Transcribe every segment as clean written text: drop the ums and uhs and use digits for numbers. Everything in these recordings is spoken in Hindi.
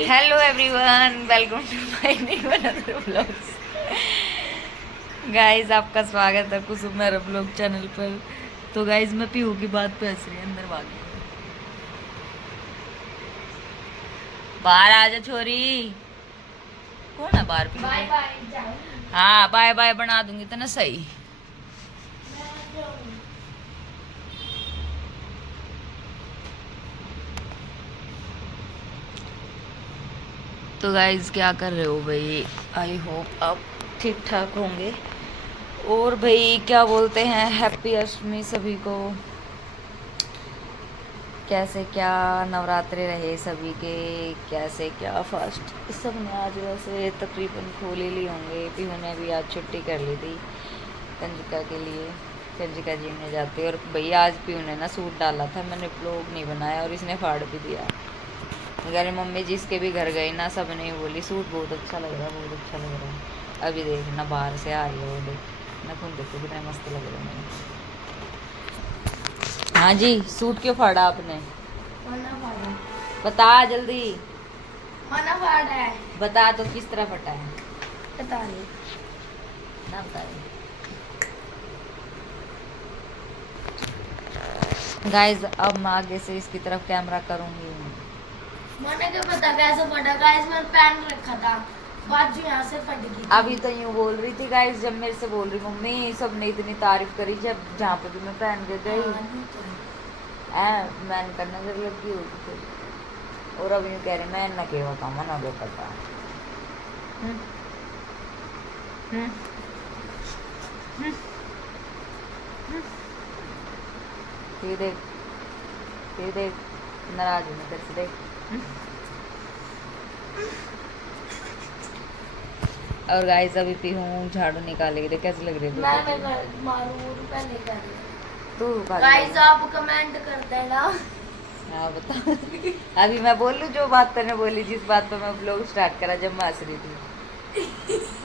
Hello everyone, welcome to my new another vlogs. Guys, आपका स्वागत है कुसुम मेरा व्लॉग चैनल पर। तो गाइस, मैं पीहू की बात पे हंस रही अंदर भाग गई। बाहर आ जा छोरी। कौन है बाहर? पीहू बाय बाय जाओ। हाँ, बाय बाय बना दूंगी तो ना सही। तो गाइस, क्या कर रहे हो भाई? आई होप आप ठीक ठाक होंगे। और भाई क्या बोलते हैं, हैप्पी अष्टमी सभी को। कैसे क्या नवरात्रे रहे सभी के? कैसे क्या फास्ट सब ने आज वैसे तकरीबन खोल ही लिए होंगे। पीहू ने भी आज छुट्टी कर ली थी कंजिका के लिए। कंजिका जी में जाती है। और भैया आज पीहू ने ना सूट डाला था, मैंने ब्लॉग नहीं बनाया और इसने फाड़ भी दिया। अगर मम्मी जिसके भी घर गई ना, सब ने बोली सूट बहुत अच्छा लग रहा है, बहुत अच्छा लग रहा है। अभी देखना बाहर से आ रही है वो, देख ना, खुद देखो कितने मस्त लग रहे हैं। हाँ जी, सूट क्यों फाड़ा आपने? मना फाड़ा। बता जल्दी। मना फाड़ा है। बता तो किस तरह फटा है? पता नहीं। ना बता। गाइस, अब मैं आगे से इसकी तरफ कैमरा करूंगी। मना क्या पता कैसे फटा। गाइस मैंने पहन रखा था, बाजू यहाँ से फट गई थी। अभी तो यूं बोल रही थी गाइस, जब मेरे से बोल रही मम्मी सबने इतनी तारीफ करी, जब जहाँ पे भी मैं पहन के गई हाँ, नहीं तो। मैंने का नजर लगी होगी फिर। और अब यूं कह रही मैं न के होता मना दे पता। हम्म, हम्म, हम्म, हम्म। ये देख, ये देख, नाराज हूँ मैं तेरे से, देख। और गाइस, अभी पीहू झाड़ू निकालेगी, देख कैसे लग रही है मैं मारूं पहले कर। तू भाग गाइस जाएगी। आप कमेंट कर देना। हाँ बता। अभी मैं बोल लूँ जो बात तूने बोली, जिस बात पे मैं ब्लॉग स्टार्ट करा जब मैं हंस रही थी।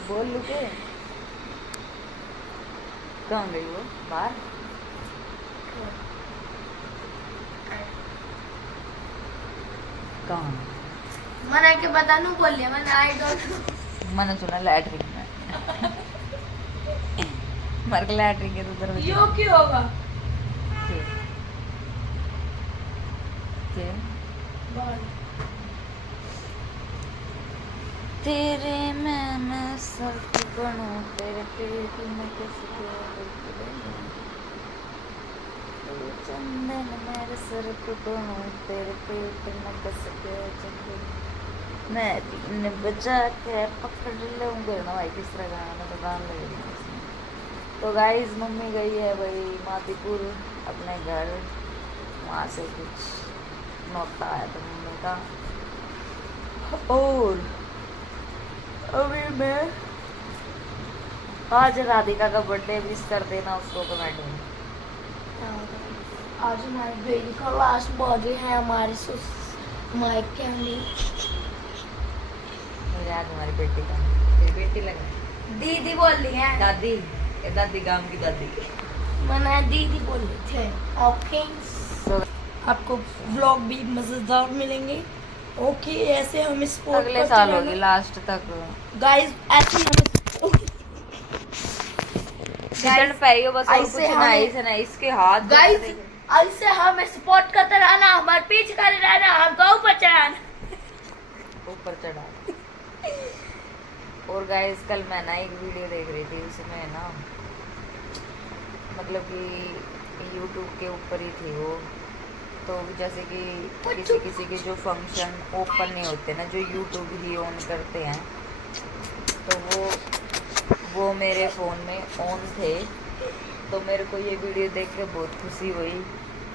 बोल लूँ के? कहाँ गई वो? बाहर? कहाँ? मना के पता नहीं बोलिए, मैंने आई डोंट मैंने सुना लैटरिन में। मर के लैटरिन के तो उधर बजे। यो क्यों होगा। तेरे मैं सर की बनूं, तेरे पेट में किसके चंदन मेरे सर पे बनूं, तेरे पेट में किसके चंदन मैं दिन बचा के पकड़ लूंगा ना भाई। किस तरह गाना तो गान लग रही है इसमें। तो गाइस, मम्मी गई है भाई मातीपुर अपने घर। वहाँ से कुछ नौता आया था मम्मी का। और अभी मैं आज राधिका का बर्थडे विश कर देना उसको कमेंट में। आज हमारी बेबी का लास्ट बर्थडे है हमारे माइक के लिए। मुझे आज हमारी बेटी का, तेरी बेटी लग रही है। दीदी बोल रही है। दादी, ये दादी गांव की दादी। मैंने दीदी बोल रहे थे। ओके, तो आपको व्लॉग भी मजेदार मिलेंगे। ओके, ऐसे हम स्पोर्ट अगले साल होगी लास्ट तक। गाइस, ऐसे ही हम चिकन पाइयो बस, और कुछ ऐसे ना हमें- ऐसे ना इसके हाथ गाइस ऐसे हमें सपोर्ट करते रहना, हमारे पीछे करते रहना, हम गौ बचान। ऊपर चढ़ा। और गाइस, कल मैं ना एक वीडियो देख रही थी, उसमें ना मतलब कि यूट्यूब के ऊपर ही थी वो। तो जैसे कि किसी किसी के जो फंक्शन ओपन नहीं होते ना, जो यूट्यूब ही ऑन करते हैं, तो वो मेरे फ़ोन में ऑन थे। तो मेरे को ये वीडियो देख के बहुत खुशी हुई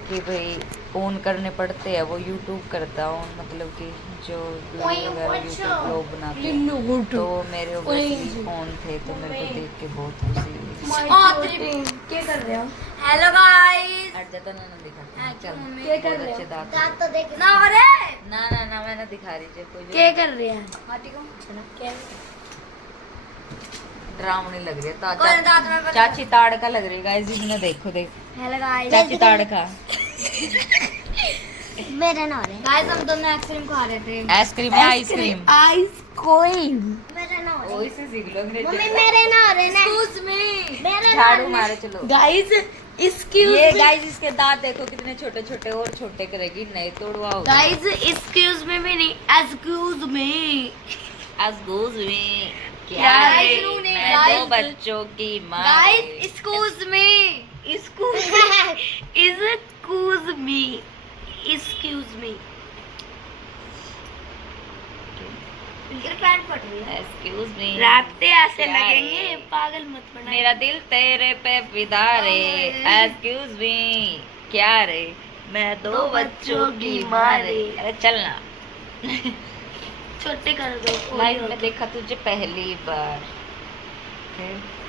कि भाई ऑन करने पड़ते हैं। वो यूट्यूब करता ऑन, मतलब कि जो वीडियो वगैरह यूट्यूब लोग बनाते हैं, तो मेरे ओबियसली ऑन थे। तो मेरे को देख के बहुत खुशी हुई। क्या कर रहे हो? Hello guys. हट जाता ना दिखा चल। क्या कर बहुत रहे अच्छे हो? दांत दांत तो देख ना। अरे ना ना ना, मैं ना दिखा रही थी कोई क्या कर रहे हैं? माटी को क्या? ड्रामनी लग रही है। कौन दांत में बता? चाची ताड़का लग रही है गाइस, इसमें देखो देख। Hello guys. चाची ताड़का। मेरे ना रहे गाइस, हम दोनों आइसक्रीम खा रहे थे। आइसक्रीम है आइसक्रीम। आइसक्रीम मेरे ना ओ इसे सीख लो अंग्रेजी। मम्मी मेरे ना रहे ना। एक्सक्यूज मी, मेरे झाड़ू मारो चलो। गाइस एक्सक्यूज ये मी, गाइस इसके दांत देखो कितने छोटे छोटे और छोटे करेगी, नहीं तोड़वाओ। गाइस एक्सक्यूज मी भी नहीं, एक्सक्यूज मी। एक्सक्यूज मी क्या क्या है? रे, सुनो ने, मैं guys। 2 बच्चों की माँ। Guys excuse me, excuse me, excuse me. इनके पैंट फट रही है। एक्सक्यूज मी रैपटे ऐसे क्या लगेंगे, है? पागल मत बना। मेरा दिल तेरे पे फिदा रे। एक्सक्यूज मी क्या रे, मैं 2 बच्चों की माँ रे। अरे चलना। छोटे कर दो। लाइफ में देखा तुझे पहली बार।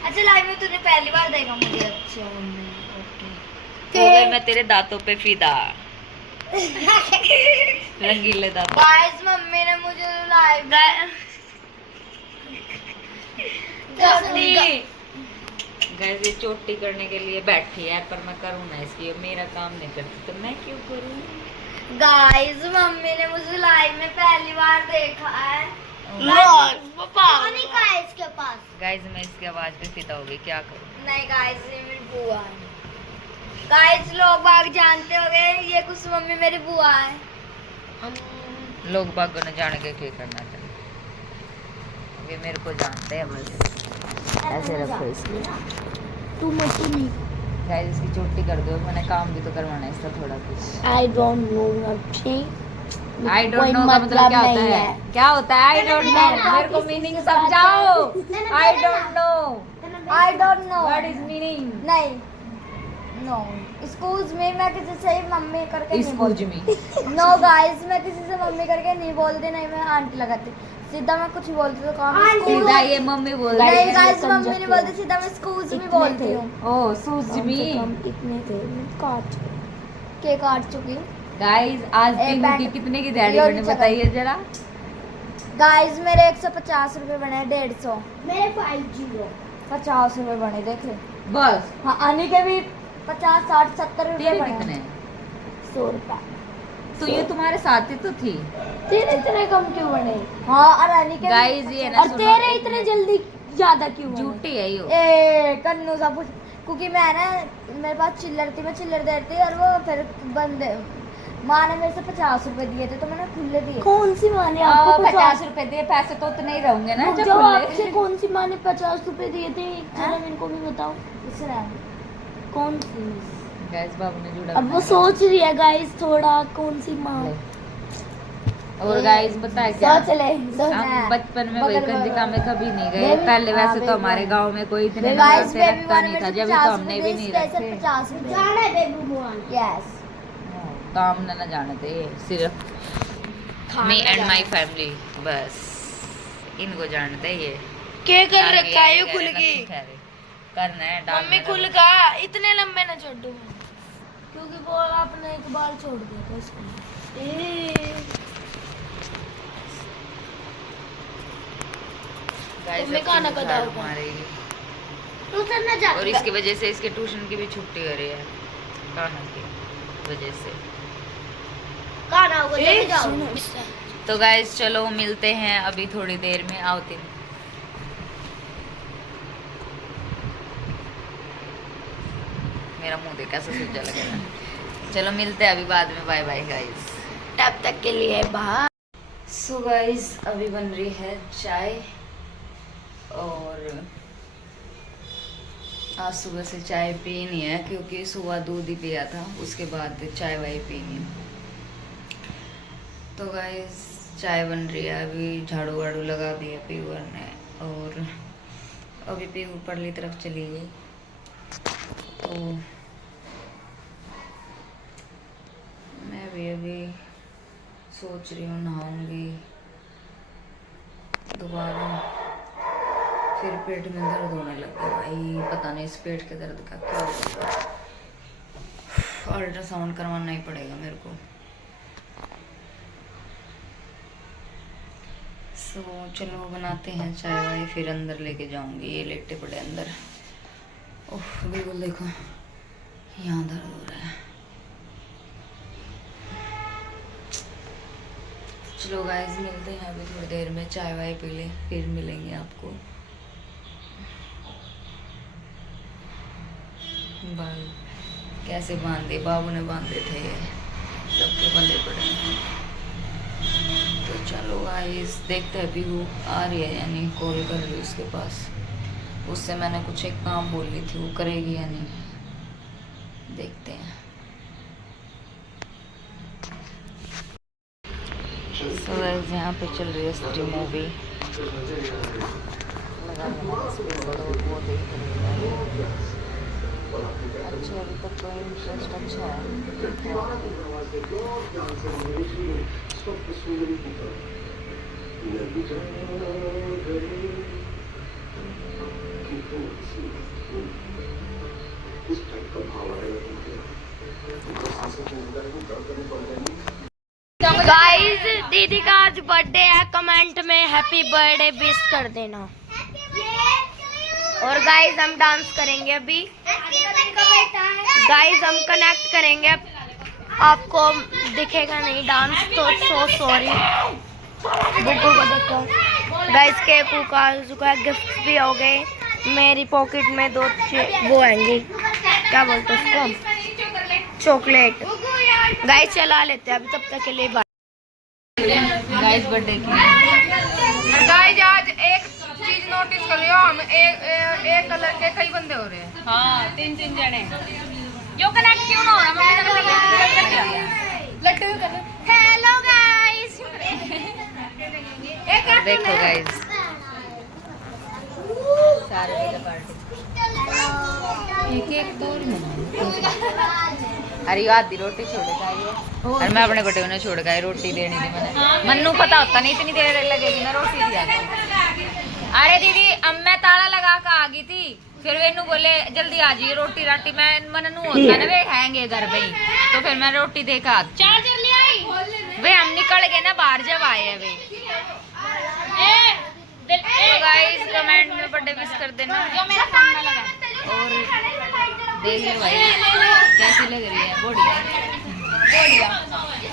अच्छा लाइव में तूने पहली बार देखा मुझे। अच्छा हो गए मैं तेरे दांतों पे फिदा। रंगीले दांत। गाइस मम्मी ने मुझे लाइव गाइस ये चोटी करने के लिए बैठी है, पर मैं करूँ ना इसकी, मेरा काम नहीं करती तो मैं क्यों करूँ। गाइस मम्मी ने मुझे लाइव में पहली बार देखा है। पानी का है इसके पास। गाइस मैं इसकी आवाज पे फिदा हो गई, क्या करूँ। नहीं गाइस ये मेरी बुआ है। गाइस लोग बाग जानते होंगे ये कुछ मम्मी मेरी बुआ है। लोग बागों ने जान के क्या करना चाहिए, ये मेरे को जानते हैं बस। ऐसे रखो इसकी। तू मत नहीं। गाइस इसकी चोटी कर दो, मैंने काम भी तो करवाना है इसका थोड़ा कुछ। I don't know nothing. I don't know का मतलब क्या होता है? क्या होता है आई डोंट नो? मेरे को मीनिंग समझाओ। I don't know. I don't know what is meaning? नहीं नो एक्सक्यूज मी, मैं किसी से ही मम्मी करके नहीं एक्सक्यूज बोलती। मी। नो गाइस मैं किसी से मम्मी करके नहीं बोलती, नहीं मैं आंटी लगाती। सीधा मैं कुछ बोलती तो काम सीधा ये मम्मी बोल रही नहीं है। गाइस मम्मी नहीं बोलती, सीधा मैं एक्सक्यूज मी बोलती हूँ। ओ सूज मी। इतने थे काट के काट चुकी। गाइस आज एक पिंकू की बैंड- कितने की दिहाड़ी यो बनी नीचे बताइए जरा। गाइस मेरे 150 रुपए बने, 150 मेरे 50 रुपए बने देखे। बस हाँ आनी के भी 50 60 70 रुपए तेरे बने। कितने? 100 रुपए। तो ये तुम्हारे साथ ही तो थी। तेरे इतने कम क्यों बने? हाँ और रानी के गाइस ये ना और तेरे इतने जल्दी ज्यादा क्यों बने? झूठी है यो। ए कन्नू सब कुछ क्योंकि मैं ना मेरे पास चिल्लर थी, मैं चिल्लर देती और वो फिर बंदे माँ ने मेरे से 50 रुपए दिए थे तो मैंने खुले दिए। कौन सी माँ ने आपको 50 रुपए दिए, पैसे तो उतने ही रहूंगे ना जब जो खुले। आपसे कौन सी माँ ने 50 रुपए दिए थे? जरा मेरे को भी बताओ। किसने? कौन सी? गाइस बाबू ने जुड़ा अब वो बनाया। सोच रही है गाइस थोड़ा कौन सी माँ। ले। और गाइस पता है क्या, सोच ले हम बचपन में बगल वही कंजिका में कभी नहीं गए। बेबी, पहले हाँ, वैसे तो बेबी, हमारे हाँ। गांव में कोई इतने गाइस नंबर से बेबी रखता वन नहीं में था, से जब 50 तो हमने भी नहीं रखे। 50 रुपए जाना है बेबी वन। यस काम ना जानते सिर्फ मी एंड माय फैमिली, बस इनको जानते ये। क्या कर आगे रखा है ये आगे खुल रहना के? तुम ठहरे। करना है डालना मम्मी है। खुल का इतने लंबे ना छोड़ दो क्योंकि वो आपने एक बार छोड़ दिया था इसको। गाइस मम्मी अब खाना तो बताओ। झाड़ू मारेगी। ट्यूशन ना जा और इसकी वजह से इसके ट्यूशन की भी छुट्टी हो रही है, खाना की वजह से। खाना होगा जल्दी जाओ। तो गाइस चलो मिलते हैं अभी थोड़ी देर में। आओ तीन। मेरा मुंह देख कैसा सूजा लग रहा है। चलो मिलते हैं अभी बाद में। Bye bye guys. तब तक के लिए बाय। सो गाइस अभी बन रही है चाय, और आज सुबह से चाय पी नहीं है क्योंकि सुबह दूध ही पिया था, उसके बाद चाय वाय पीनी है। तो गाइस चाय बन रही है, अभी झाड़ू वाड़ू लगा दिया पीवर ने, और अभी पीवर परली तरफ चली गई। तो मैं भी अभी सोच रही हूँ नहाऊंगी दोबारा, फिर पेट में दर्द होने लगा भाई, पता नहीं इस पेट के दर्द का क्या होगा। अल्ट्रासाउंड करवाना ही पड़ेगा मेरे को। सो चलो बनाते हैं चाय वाय, फिर अंदर लेके जाऊंगी। ये लेटे पड़े अंदर। ओह बिल्कुल देखो यहाँ दर्द हो रहा है। चलो गाइस मिलते हैं अभी थोड़ी देर में, चाय वाय पी ले फिर मिलेंगे आपको। बाल कैसे बांधे, बाबू ने बांधे थे, सबके बंधे पड़े हैं। तो चलो गाइस देखते हैं बिहू आ रही है या नहीं, कॉल कर रही उसके पास। उससे मैंने कुछ एक काम बोलनी थी, वो करेगी या नहीं, देखते हैं। सो गाइस यहाँ पे चल रही है स्त्री मूवी, वो देख रही है। अच्छा अभी तक कोई इंटरेस्ट अच्छा है। गाइस दीदी का आज बर्थडे है, कमेंट में हैप्पी बर्थडे विश कर देना। और गाइस हम डांस करेंगे अभी। गाइस हम कनेक्ट करेंगे, आपको दिखेगा नहीं डांस तो सो सॉरी। बुक्कू को देखो गाइस, केक का गिफ्ट भी हो गए। मेरी पॉकेट में 2 वो आएंगी, क्या बोलते हैं उसको, चॉकलेट। गाइस चला लेते हैं अभी, तब तक के लिए बाय। गाइस बर्थडे की गाइस आज एक चीज नोटिस कर लियो, हम एक कलर के कई बंदे हो रहे हैं। हाँ 3 जने जो कनेक्ट क्यों ना हो रहा, मम्मी लड्डू कर। हेलो गाइस, देखो गाइस सारे पार्टी एक दूर अरे आधी रोटी छोड़ चाहिए, और मैं अपने गोटे ने छोड़ गए रोटी देनी थी मैंने, मन्नू पता होता नहीं इतनी देर लगेगी ना रोटी दी आती। अरे दीदी अब मैं ताला लगा के आ गई थी, फिर वेनू बोले जल्दी आ जाइए रोटी राटी, मैं मन्नू होता ना वे खाएंगे घर पे ही, तो फिर मैं रोटी दे के आती। वे हम निकल गए ना बाहर जब आए हैं वे। तो गाइस कमेंट में बर्थडे विश कर देना, और देख लो भाई कैसी लग रही है, बढ़िया।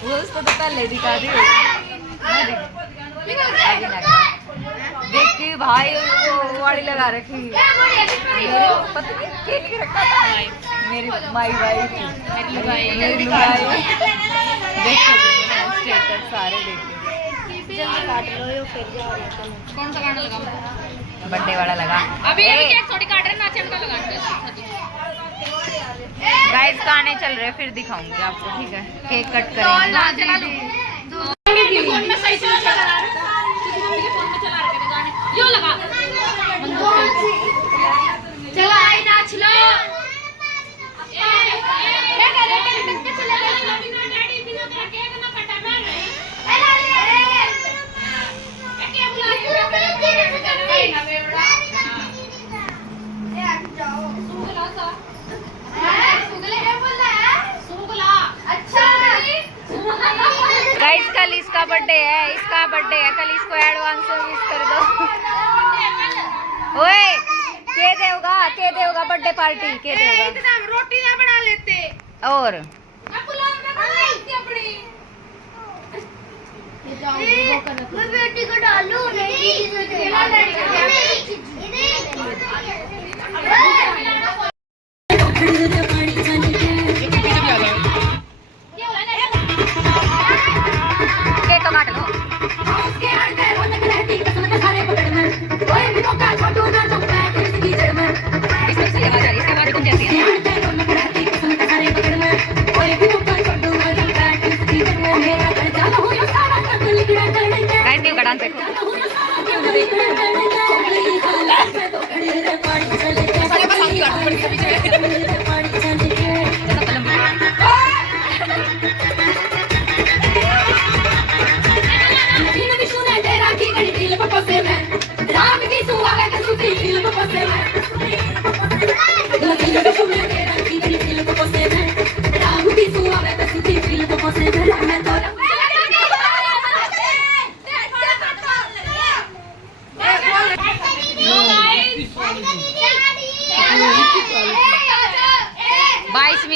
वो उसको तो पहले दिखा दी देख के भाई, वो वाली लगा रखी पता नहीं केक रखा था मेरी माई भाई मेरी लुगाई। देखो स्टेटस सारे देखो, जल्दी काट लो यो, फिर जा रही है। कौन सा गाना लगा? बर्थडे वाला लगा। अभी केक थोड़ी काट रहे, नाचे का लगा। गाइस गाने चल रहे हैं, फिर दिखाऊंगी आपको, ठीक है? केक कट करेंगे। फोन में सही से चला रहा है, फोन में चला रहे थे गाने, यो लगा चला आई नाच लो। गाइस कल इसका बर्थडे है, इसका बर्थडे है कल, इसको एडवांस में विश कर दो। ओए के देगा बर्थडे पार्टी के देगा, रोटी ना बना लेते और मैं बेटी को डालूं केक तो काट लो। इसमें से आवाज आ रही है, इसके बाद तुम जैसी है। गाइस न्यू का डांस देखो। सारे पास आऊंगी गाड़ी पड़ी पीछे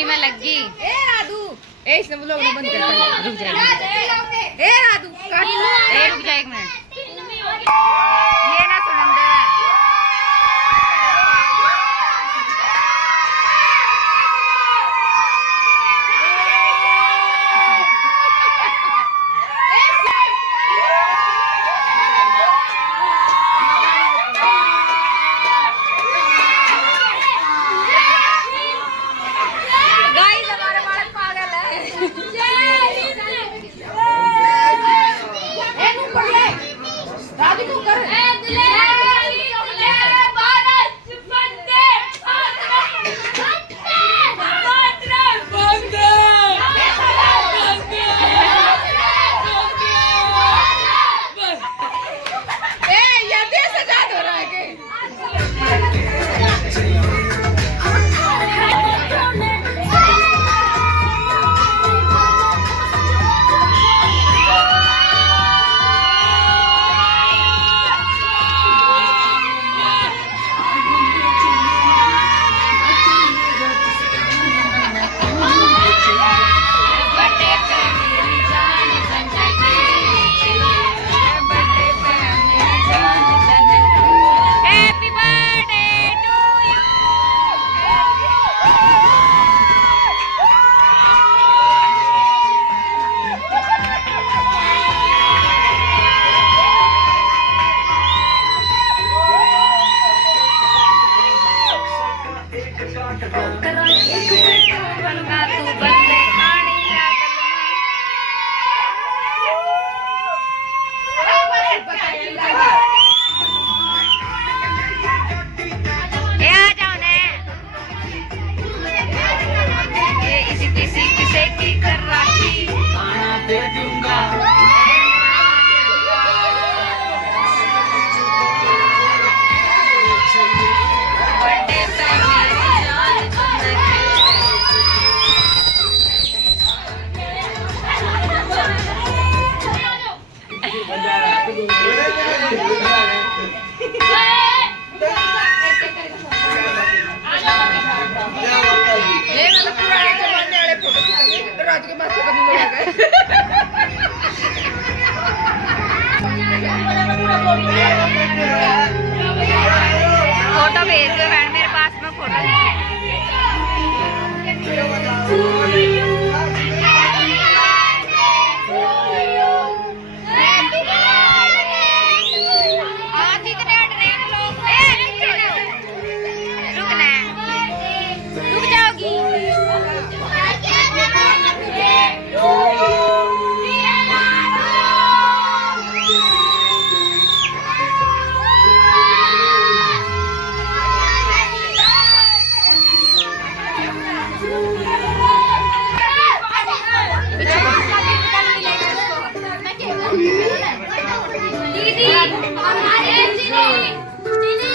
में लगी। ए राधू, ए इसने ब्लॉग बंद कर दिया। रुक जा। ए राधू रुक जा 1 मिनट, ये ना सुनन दे। फोटो भेज दो मैडम, मेरे पास में फोटो रुक जाओगी।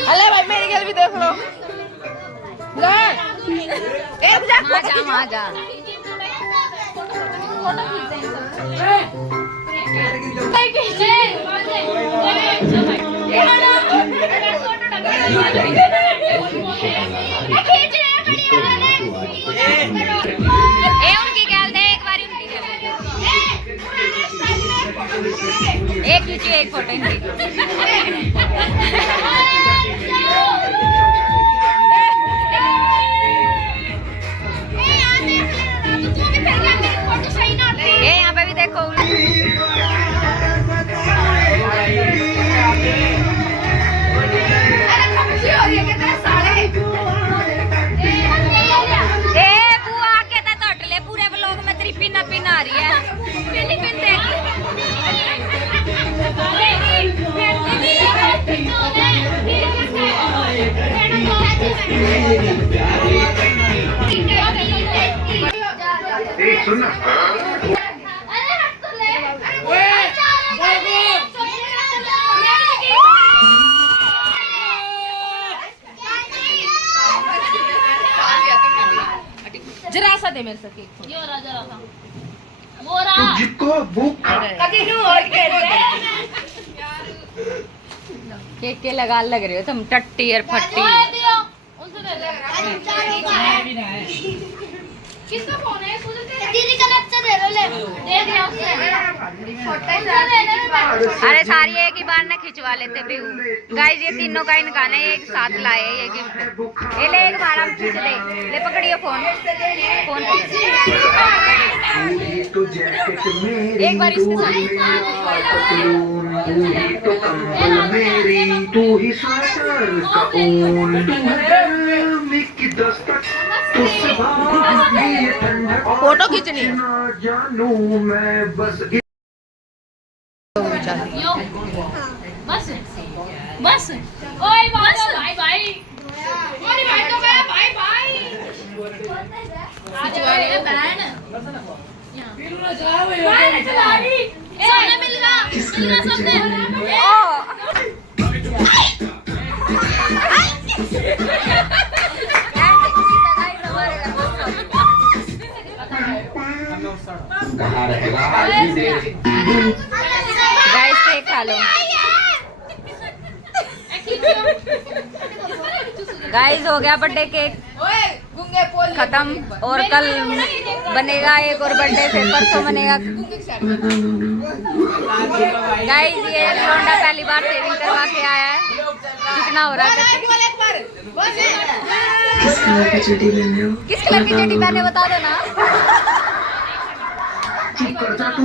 अरे भाई मेरी गल भी देख लो। जा उनकी गल दे एक बारी, उनकी गल एक खींची एक फोटो इनकी। यहाँ पे भी देखो। बुआ के तो टोटले पूरे ब्लॉग में तेरी पिना पिना आ रही है। जरा सा दे मेरे से केक। जिसको भूख केक के लगा लग रहे हो तुम, टट्टी और फट्टी। किसका फोन है? दीदी का लेक्चर अरे सारी एक ही बार ना खिंचवा लेते भी। गाइस ये तीनों का इनका ने एक साथ लाए ये गिफ्ट। ये ले एक बार हम खींच ले पकड़िए फोन एक बार इसके साथ तू ही सागर का ऊन, तू है गर्मी की दस्तक, तुझसे भागी ये ठंडक। फोटो खींचनी है। ना जानू मैं बस बस बस ओए बस भाई भाई अरे भाई तो गया भाई भाई आ जाओ ये बहन बहन चला रही सोना मिलना सबने कहाँ रहेगा आज भी देर। गाइस केक खा लो। गाइस हो गया बर्थडे केक खत्म और कल बनेगा एक और बर्थडे फिर परसों बनेगा। गाइस ये लौंडा पहली बार सेविंग करवा के आया है। कितना हो रहा है? किस कलर की चड्डी पहने बता दो ना। चुप कर जा तू।